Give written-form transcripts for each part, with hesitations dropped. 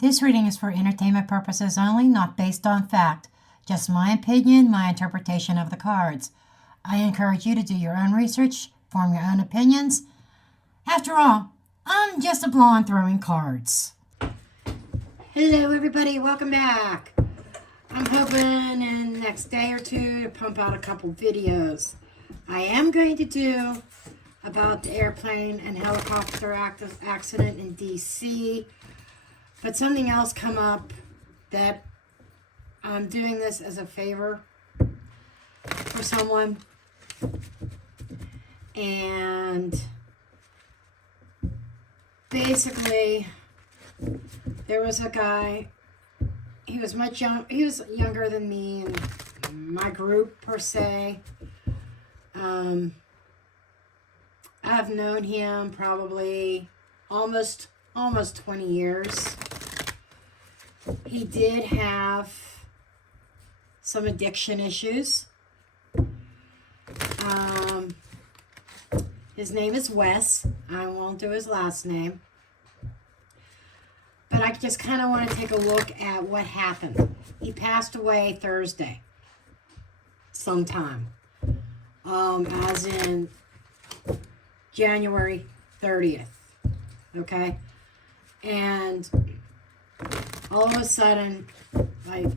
This reading is for entertainment purposes only, not based on fact. Just my opinion, my interpretation of the cards. I encourage you to do your own research, form your own opinions. After all, I'm just a blonde throwing cards. Hello everybody, welcome back. I'm hoping in the next day or two to pump out a couple videos. I am going to do about the airplane and helicopter accident in DC, but something else come up that I'm doing this as a favor for someone. And basically, there was a guy, he was younger than me and my group per se. I've known him probably almost 20 years. He did have some addiction issues. His name is Wes. I won't do his last name. But I just kind of want to take a look at what happened. He passed away Thursday sometime. As in January 30th. Okay? And all of a sudden,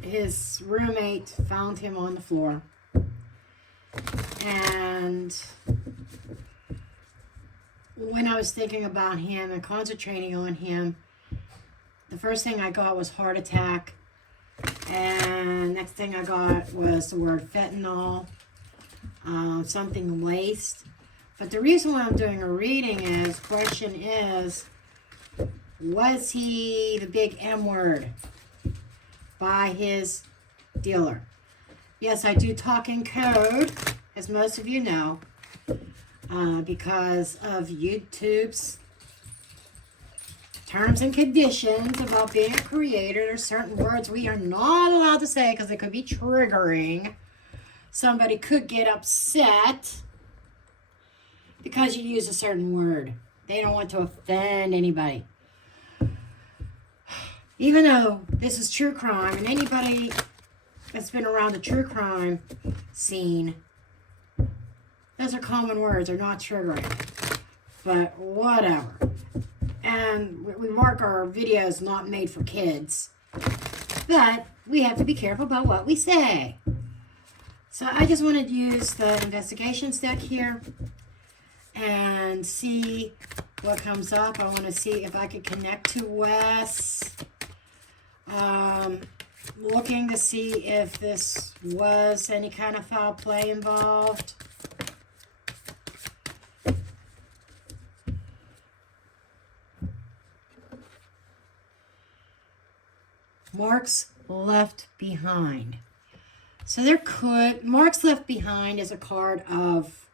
his roommate found him on the floor. And when I was thinking about him and concentrating on him, the first thing I got was heart attack. And next thing I got was the word fentanyl. Something laced. But the reason why I'm doing a reading is, question is, was he the big M word by his dealer? Yes, I do talk in code, as most of you know, because of YouTube's terms and conditions about being a creator. There's certain words we are not allowed to say because they could be triggering. Somebody could get upset because you use a certain word. They don't want to offend anybody. Even though this is true crime, and anybody that's been around the true crime scene, those are common words. They're not triggering. But whatever. And we mark our videos not made for kids. But we have to be careful about what we say. So I just wanted to use the investigations deck here and see what comes up. I want to see if I could connect to Wes. Looking to see if this was any kind of foul play involved. Marks left behind. So marks left behind is a card of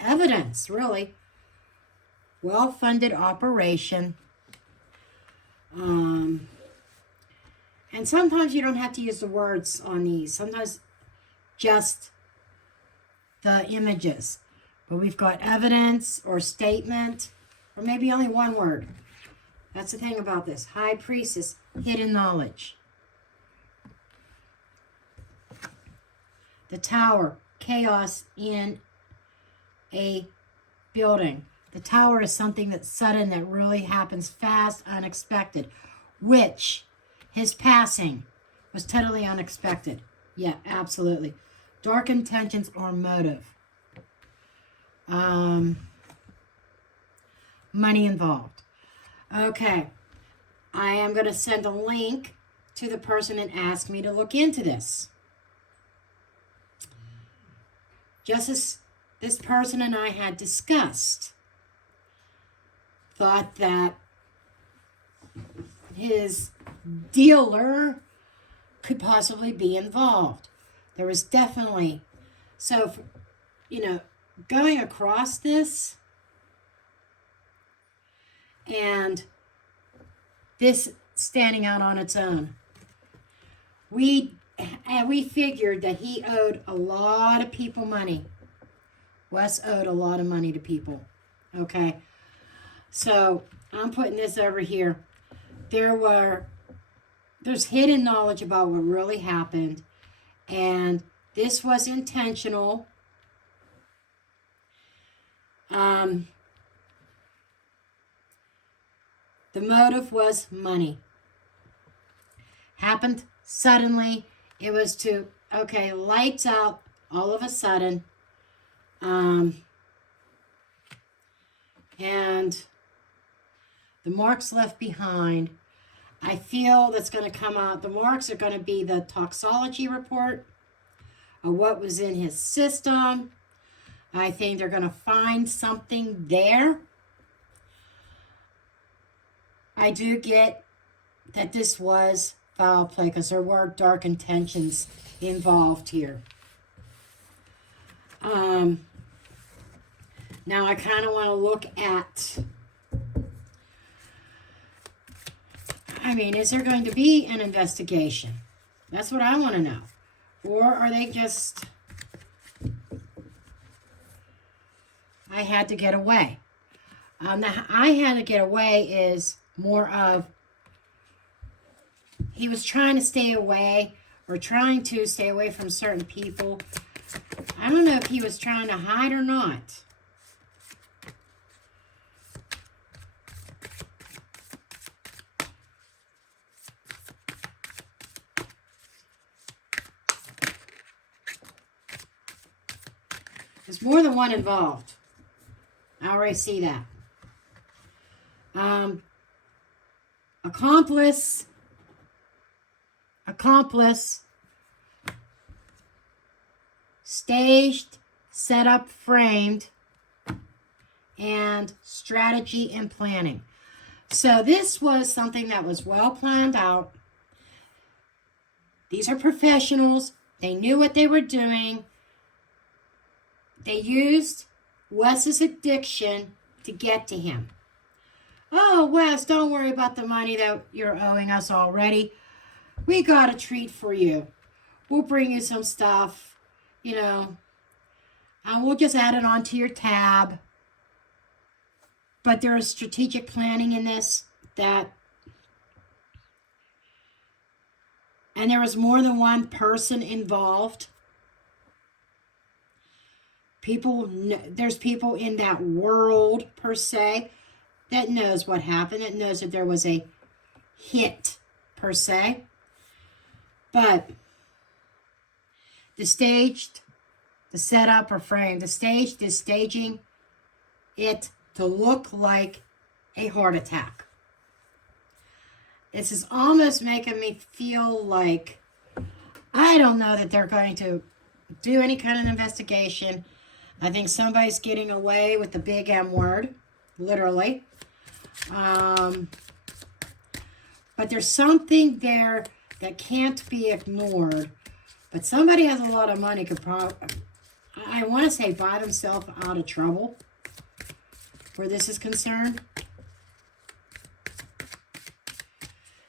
evidence, really. Well-funded operation. And sometimes you don't have to use the words on these. Sometimes just the images. But we've got evidence or statement, or maybe only one word. That's the thing about this. High Priestess, hidden knowledge. The Tower, chaos in a building. The Tower is something that's sudden, that really happens fast, unexpected. Which, his passing was totally unexpected. Yeah, absolutely. Dark intentions or motive. Money involved. Okay. I am going to send a link to the person that asked me to look into this. Just as this person and I had discussed, thought that his dealer could possibly be involved. There was definitely, so, going across this and this standing out on its own, we figured that he owed a lot of people money. Wes owed a lot of money to people. Okay. So I'm putting this over here. there's hidden knowledge about what really happened, and this was intentional. The motive was money. Happened suddenly. It was to, okay, lights out all of a sudden. And the marks left behind, I feel that's going to come out. The marks are going to be the toxology report of what was in his system. I think they're going to find something there. I do get that this was foul play because there were dark intentions involved here. Now I kind of want to look at, I mean, is there going to be an investigation? That's what I want to know. Or are they just, I had to get away. The I had to get away is more of, he was trying to stay away or trying to stay away from certain people. I don't know if he was trying to hide or not. There's more than one involved. I already see that. Accomplice, staged, set up, framed, and strategy and planning. So this was something that was well planned out. These are professionals. They knew what they were doing. They used Wes's addiction to get to him. Oh, Wes, don't worry about the money that you're owing us already. We got a treat for you. We'll bring you some stuff, and we'll just add it onto your tab. But there is strategic planning in this and there was more than one person involved. There's people in that world, per se, that knows what happened, that knows that there was a hit, per se. But the setup or frame, the staged is staging it to look like a heart attack. This is almost making me feel like, I don't know that they're going to do any kind of investigation. I think somebody's getting away with the big M word, literally. But there's something there that can't be ignored. But somebody has a lot of money, could probably, I want to say, buy themselves out of trouble where this is concerned.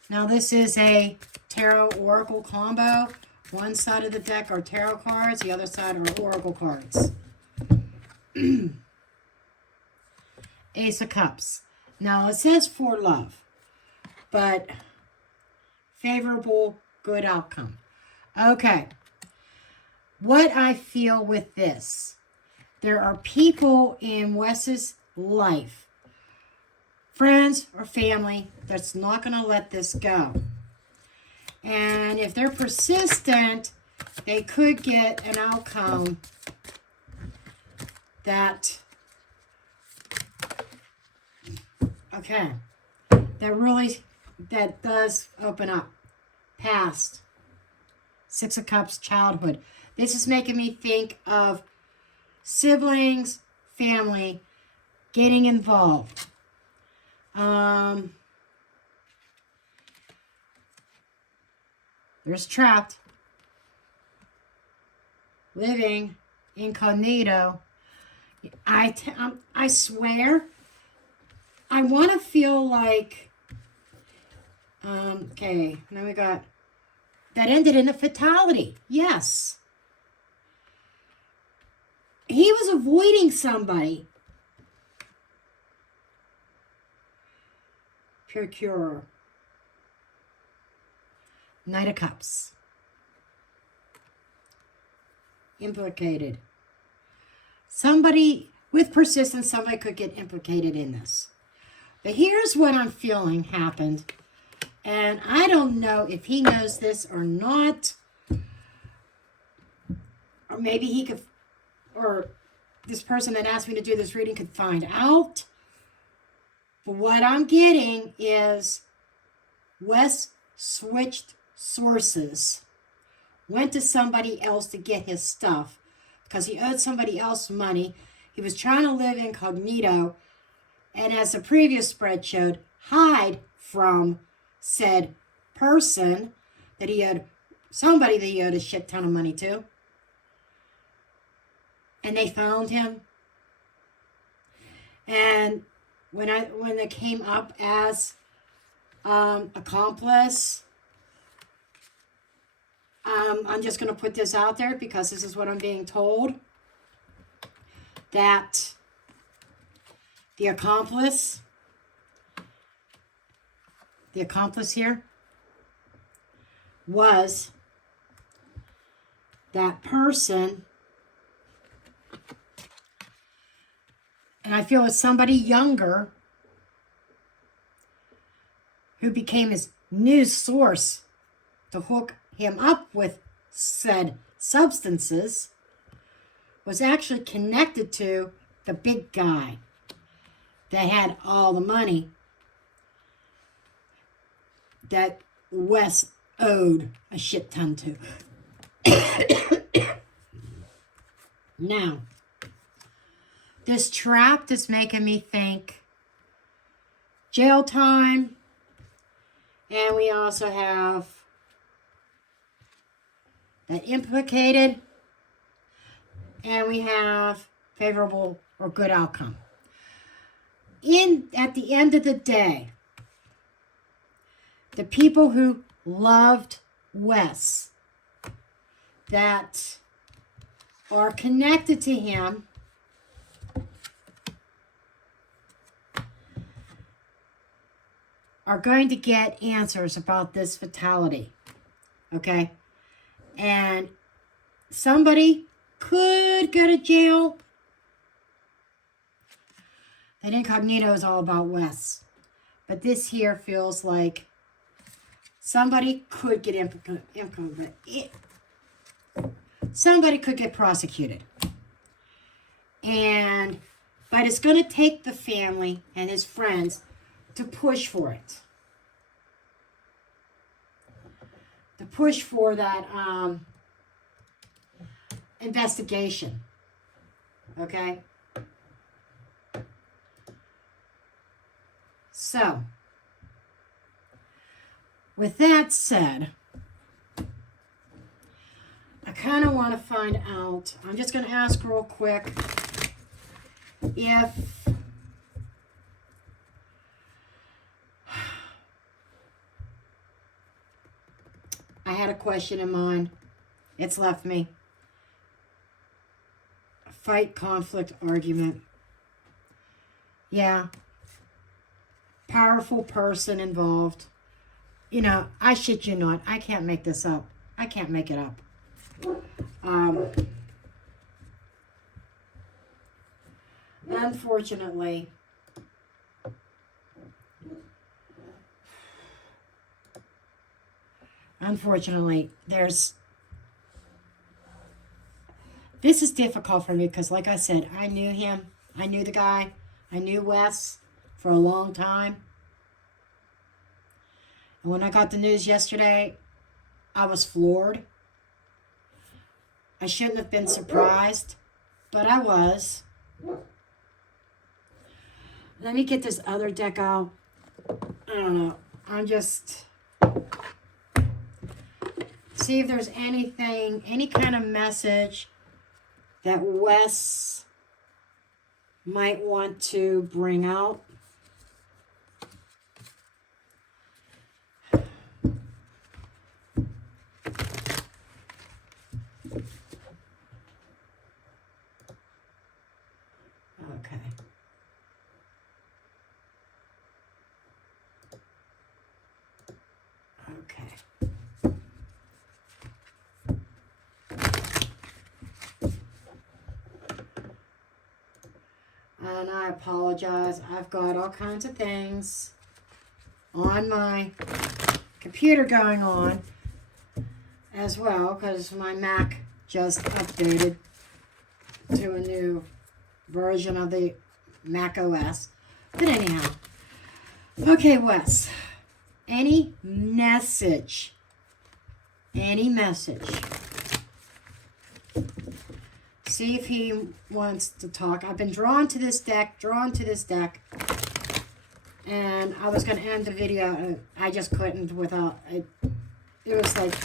Now this is a tarot oracle combo. One side of the deck are tarot cards, the other side are oracle cards. Ace of Cups. Now it says for love, but favorable, good outcome. Okay. What I feel with this, there are people in Wes's life, friends or family, that's not going to let this go. And if they're persistent, they could get an outcome that, that does open up past Six of Cups, childhood. This is making me think of siblings, family, getting involved. There's trapped, living incognito. I swear, I want to feel like, okay, now we got, that ended in a fatality. Yes. He was avoiding somebody. Procurer. Knight of Cups. Implicated. Somebody, with persistence, somebody could get implicated in this. But here's what I'm feeling happened. And I don't know if he knows this or not. Or maybe he could, or this person that asked me to do this reading could find out. But what I'm getting is WES switched sources. Went to somebody else to get his stuff because he owed somebody else money. He was trying to live incognito, and as the previous spread showed, hide from said person that he owed, somebody that he owed a shit ton of money to. And they found him. And when they came up as accomplice, I'm just going to put this out there because this is what I'm being told, that the accomplice here was that person, and I feel it's somebody younger who became his news source to hook him up with said substances, was actually connected to the big guy that had all the money that WES owed a shit ton to. Now, this trap is making me think jail time, and we also have that implicated, and we have favorable or good outcome. At the end of the day, the people who loved WES, that are connected to him, are going to get answers about this fatality. Okay? And somebody could go to jail. That incognito is all about WES. But this here feels like somebody could get somebody could get prosecuted. But it's going to take the family and his friends to push for it. To push for that investigation. Okay? So, with that said, I kind of want to find out, I'm just going to ask real quick if I had a question in mind. It's left me. Fight, conflict, argument. Yeah. Powerful person involved. You know, I shit you not. I can't make this up. I can't make it up. Unfortunately, this is difficult for me because, like I said, I knew him. I knew the guy. I knew WES for a long time. And when I got the news yesterday, I was floored. I shouldn't have been surprised, but I was. Let me get this other deck out. I don't know. I'm just... see if there's anything, any kind of message that WES might want to bring out. Okay. Okay. And I apologize. I've got all kinds of things on my computer going on as well, because my Mac just updated to a new version of the Mac OS. But anyhow, okay, Wes, any message, see if he wants to talk. I've been drawn to this deck, and I was going to end the video, and I just couldn't without it. It was like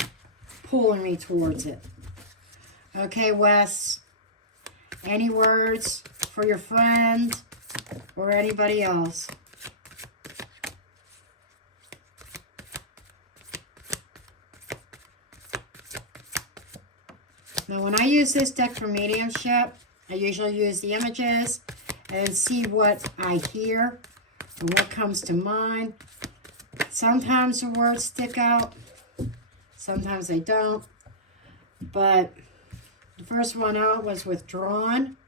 pulling me towards it. Okay, Wes, any words for your friend or anybody else? Now, when I use this deck for mediumship, I usually use the images and see what I hear and what comes to mind. Sometimes the words stick out, sometimes they don't. But the first one out was withdrawn,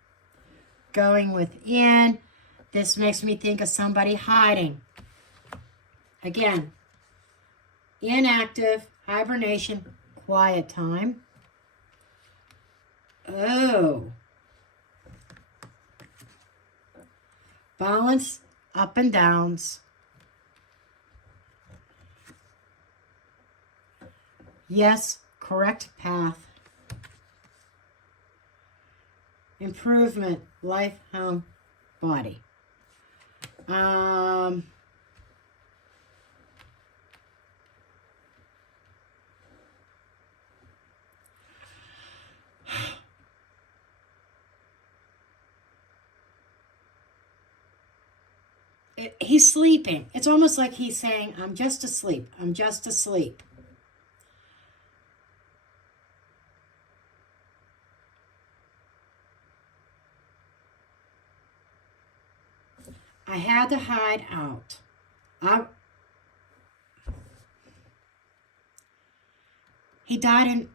going within. This makes me think of somebody hiding. Again, inactive, hibernation, quiet time. Oh. Balance, up and downs. Yes, correct path. Improvement, life, home, body. He's sleeping. It's almost like he's saying, I'm just asleep. I'm just asleep. I had to hide out. He died in...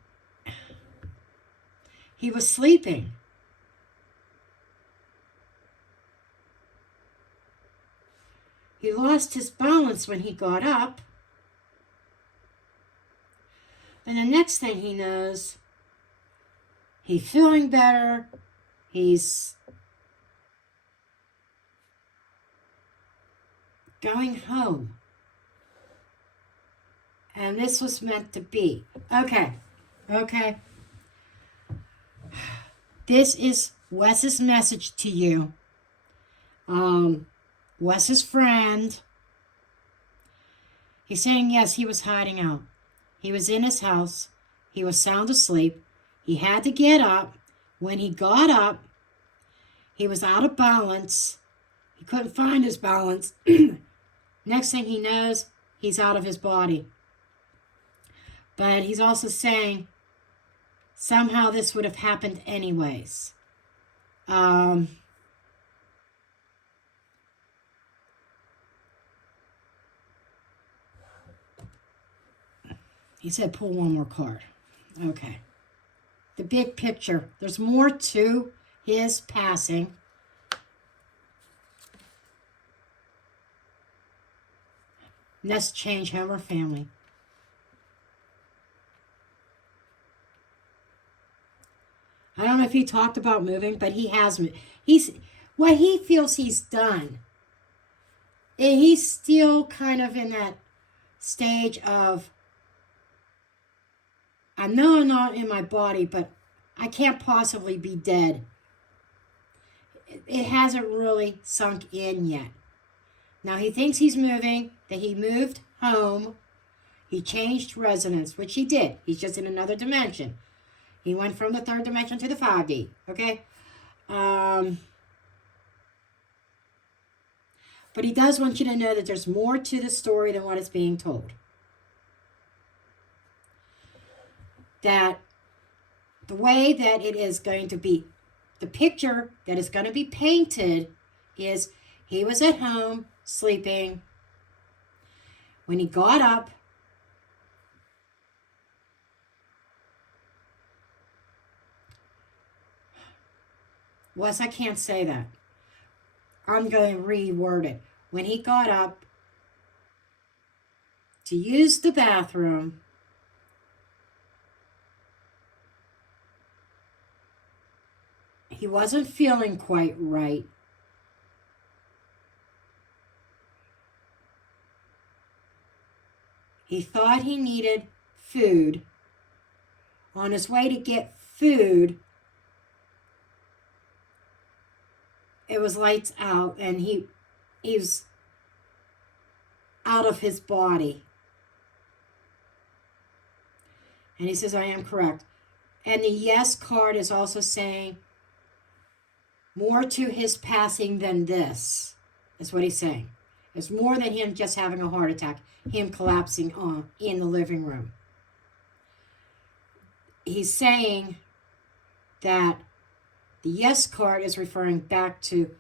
He was sleeping. He lost his balance when he got up. And the next thing he knows, he's feeling better. He's going home. And this was meant to be. Okay. This is Wes's message to you. Wes's friend. He's saying, yes, he was hiding out. He was in his house. He was sound asleep. He had to get up. When he got up, he was out of balance. He couldn't find his balance. Next thing he knows, he's out of his body. But he's also saying, somehow this would have happened anyways. He said, pull one more card. Okay. The big picture. There's more to his passing. Nest change, home or family. I don't know if he talked about moving, but he has. He's what he feels he's done. And he's still kind of in that stage of, I know I'm not in my body, but I can't possibly be dead. It hasn't really sunk in yet. Now he thinks he's moving, that he moved home. He changed resonance, which he did. He's just in another dimension. He went from the third dimension to the 5D, okay? But he does want you to know that there's more to the story than what is being told. That the way that it is going to be, the picture that is going to be painted is he was at home sleeping. When he got up, Wes, I can't say that. I'm going to reword it. When he got up to use the bathroom, he wasn't feeling quite right. He thought he needed food. On his way to get food, it was lights out and he was out of his body. And he says, I am correct. And the yes card is also saying, more to his passing than this, is what he's saying. It's more than him just having a heart attack, him collapsing in the living room. He's saying that the yes card is referring back to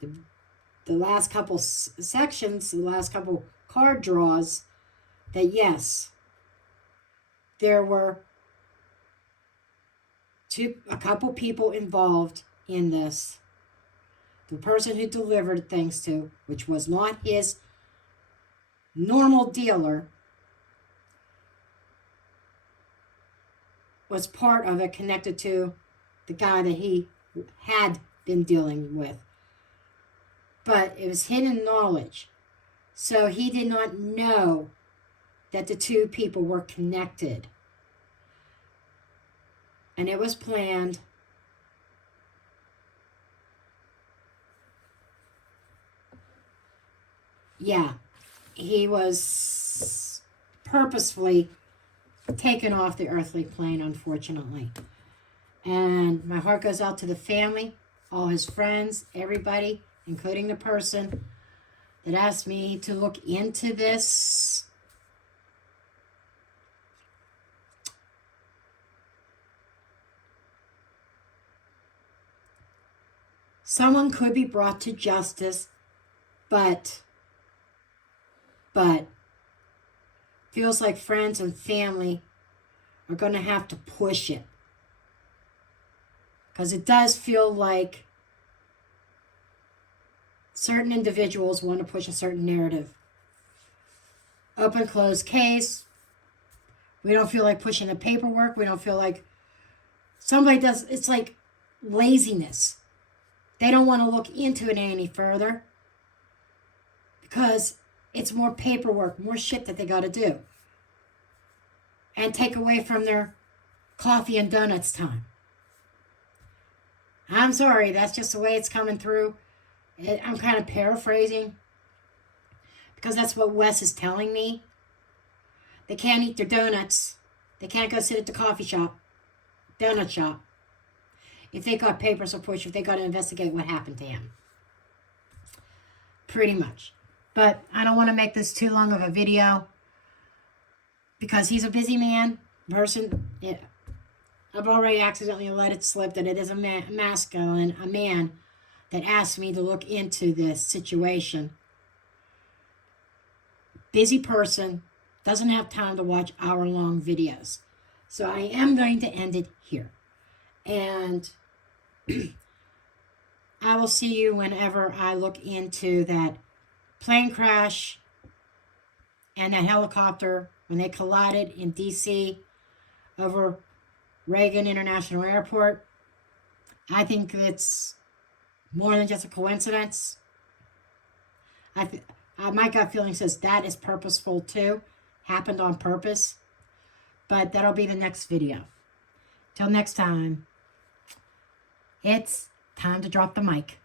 the last couple sections, the last couple card draws, that yes, there were a couple people involved in this. The person who delivered things to, which was not his normal dealer, was part of it, connected to the guy that he had been dealing with. But it was hidden knowledge. So he did not know that the two people were connected. And it was planned. Yeah, he was purposefully taken off the earthly plane, unfortunately. And my heart goes out to the family, all his friends, everybody, including the person that asked me to look into this. Someone could be brought to justice, but feels like friends and family are going to have to push it. Because it does feel like certain individuals want to push a certain narrative. Open, closed case. We don't feel like pushing the paperwork. We don't feel like somebody does. It's like laziness. They don't want to look into it any further because it's more paperwork, more shit that they got to do. And take away from their coffee and donuts time. I'm sorry, that's just the way it's coming through. I'm kind of paraphrasing because that's what Wes is telling me. They can't eat their donuts. They can't go sit at the coffee shop, donut shop. If they got papers or push, if they got to investigate what happened to him. Pretty much. But I don't want to make this too long of a video because he's a busy person. Yeah, I've already accidentally let it slip that it is a masculine, a man that asked me to look into this situation. Busy person, doesn't have time to watch hour-long videos. So I am going to end it here. And I will see you whenever I look into that plane crash and that helicopter when they collided in D.C. over Reagan International Airport. I think it's more than just a coincidence. My gut feeling says that is purposeful too. Happened on purpose. But that'll be the next video. Till next time, it's time to drop the mic.